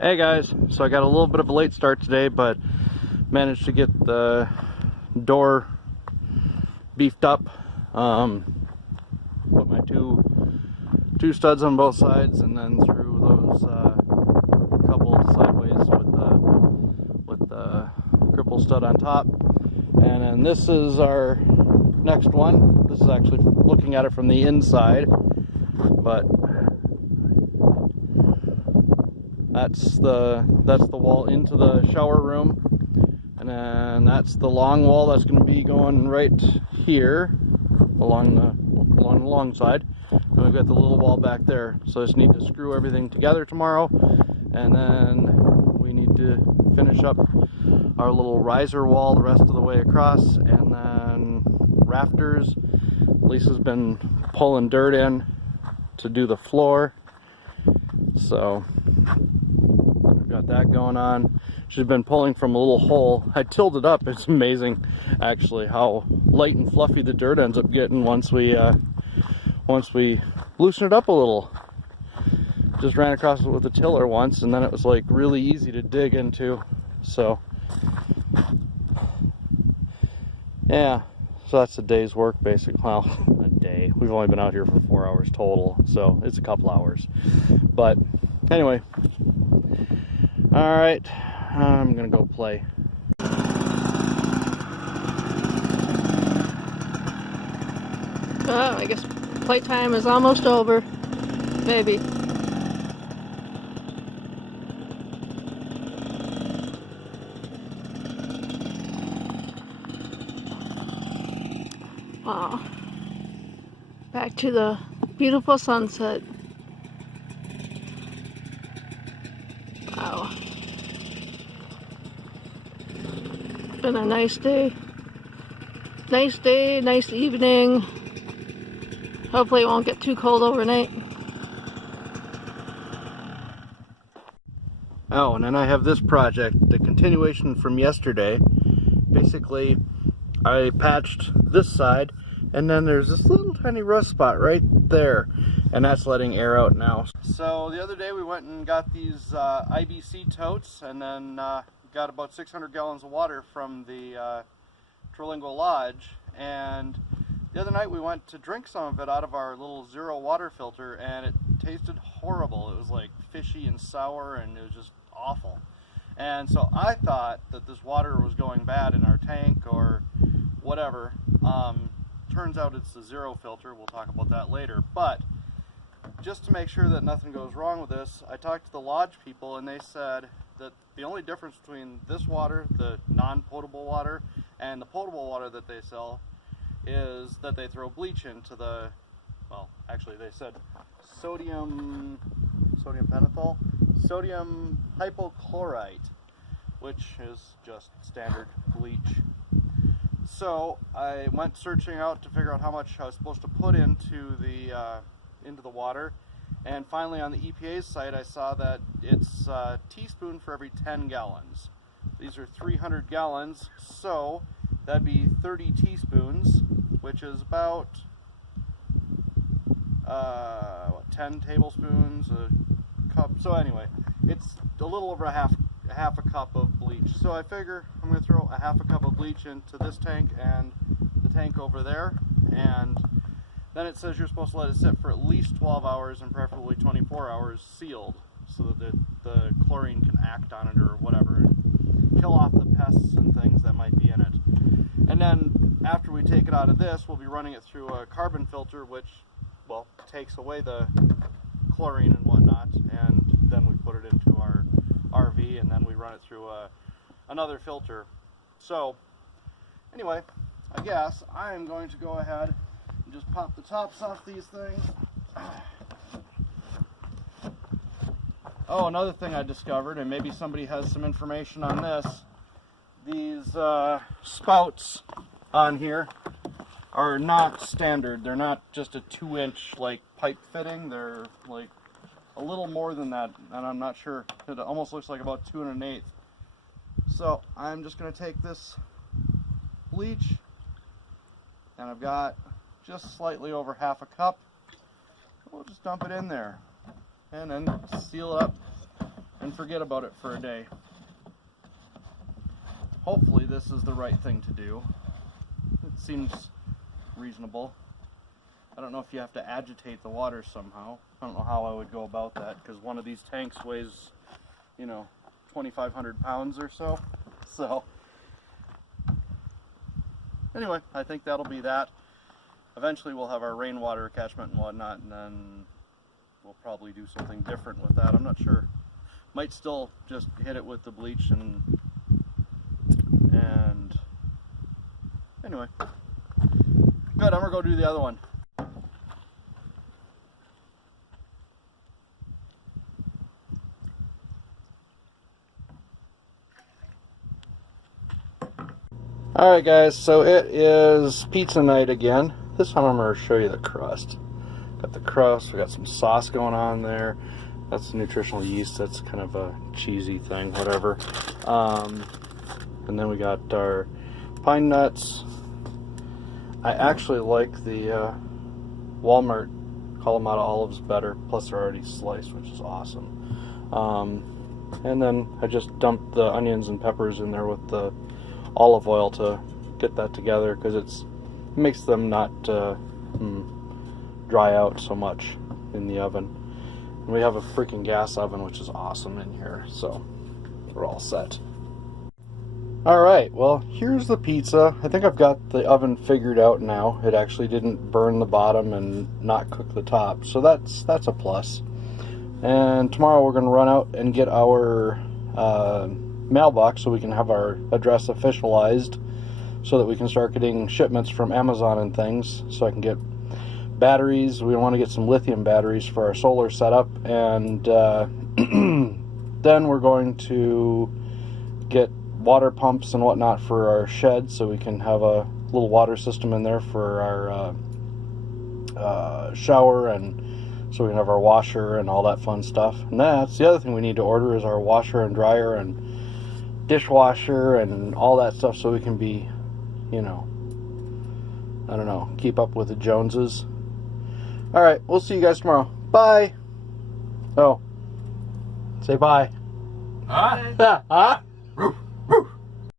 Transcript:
Hey guys, so I got a little bit of a late start today, but managed to get the door beefed up. Put my two studs on both sides, and then threw those couple sideways with the cripple stud on top. And then this is our next one. This is actually looking at it from the inside, but that's the wall into the shower room, and then that's the long wall that's going to be going right here along the long side, and we've got the little wall back there. So I just need to screw everything together tomorrow, and then we need to finish up our little riser wall the rest of the way across, and then rafters. Lisa's been pulling dirt in to do the floor, so got that going on. She's been pulling from a little hole. I tilled it up. It's amazing actually how light and fluffy the dirt ends up getting once we loosen it up a little. Just ran across it with a tiller once, and then it was like really easy to dig into. So yeah, so that's a day's work basically. Well, a day. We've only been out here for 4 hours total, so it's a couple hours. But anyway, all right, I'm gonna go play. I guess playtime is almost over, maybe. Wow. Back to the beautiful sunset. Wow. Been a nice day. Nice day, nice evening. Hopefully it won't get too cold overnight. Oh, and then I have this project, the continuation from yesterday. Basically, I patched this side, and then there's this little tiny rust spot right there, and that's letting air out now. So the other day we went and got these IBC totes, and then got about 600 gallons of water from the Trilingual Lodge, and the other night we went to drink some of it out of our little zero water filter, and it tasted horrible. It was like fishy and sour, and it was just awful. And so I thought that this water was going bad in our tank or whatever. Turns out it's the zero filter. We'll talk about that later. But just to make sure that nothing goes wrong with this, I talked to the lodge people, and they said that the only difference between this water, the non-potable water, and the potable water that they sell is that they throw bleach into the, well, actually they said sodium pentothal, sodium hypochlorite, which is just standard bleach. So I went searching out to figure out how much I was supposed to put into the water, and finally on the EPA's site I saw that it's a teaspoon for every 10 gallons. These are 300 gallons, so that'd be 30 teaspoons, which is about 10 tablespoons, a cup. So anyway, it's a little over a half a cup of bleach. So I figure I'm going to throw a half a cup of bleach into this tank and the tank over there, and then it says you're supposed to let it sit for at least 12 hours and preferably 24 hours sealed, so that the chlorine can act on it or whatever and kill off the pests and things that might be in it. And then after we take it out of this, we'll be running it through a carbon filter, which, well, takes away the chlorine and whatnot, and then we put it into our RV, and then we run it through another filter. So anyway, I guess I am going to go ahead and just pop the tops off these things. Oh, another thing I discovered, and maybe somebody has some information on this, these spouts on here are not standard. They're not just a 2-inch like pipe fitting. They're like a little more than that, and I'm not sure. It almost looks like about 2 1/8. So I'm just going to take this bleach, and I've got just slightly over half a cup. We'll just dump it in there and then seal it up and forget about it for a day. Hopefully this is the right thing to do. It seems reasonable. I don't know if you have to agitate the water somehow. I don't know how I would go about that, because one of these tanks weighs, you know, 2,500 pounds or so. So, anyway, I think that'll be that. Eventually we'll have our rainwater catchment and whatnot, and then we'll probably do something different with that. I'm not sure. Might still just hit it with the bleach and anyway. Good, I'm gonna go do the other one. Alright guys, so it is pizza night again. This time I'm going to show you the crust. Got the crust, we got some sauce going on there. That's nutritional yeast, that's kind of a cheesy thing, whatever. And then we got our pine nuts. I actually like the Walmart Kalamata olives better, plus they're already sliced, which is awesome. And then I just dumped the onions and peppers in there with the olive oil to get that together, because it makes them not dry out so much in the oven. And we have a freaking gas oven, which is awesome in here, so we're all set. Alright, well, here's the pizza. I think I've got the oven figured out now. It actually didn't burn the bottom and not cook the top, so that's a plus. And tomorrow we're going to run out and get our mailbox so we can have our address officialized, so that we can start getting shipments from Amazon and things, so I can get batteries. We want to get some lithium batteries for our solar setup, and then we're going to get water pumps and whatnot for our shed, so we can have a little water system in there for our shower, and so we can have our washer and all that fun stuff. And that's the other thing we need to order, is our washer and dryer and dishwasher and all that stuff, so we can be, you know, I don't know, keep up with the Joneses. Alright, we'll see you guys tomorrow. Bye! Oh. Say bye. Huh? Huh?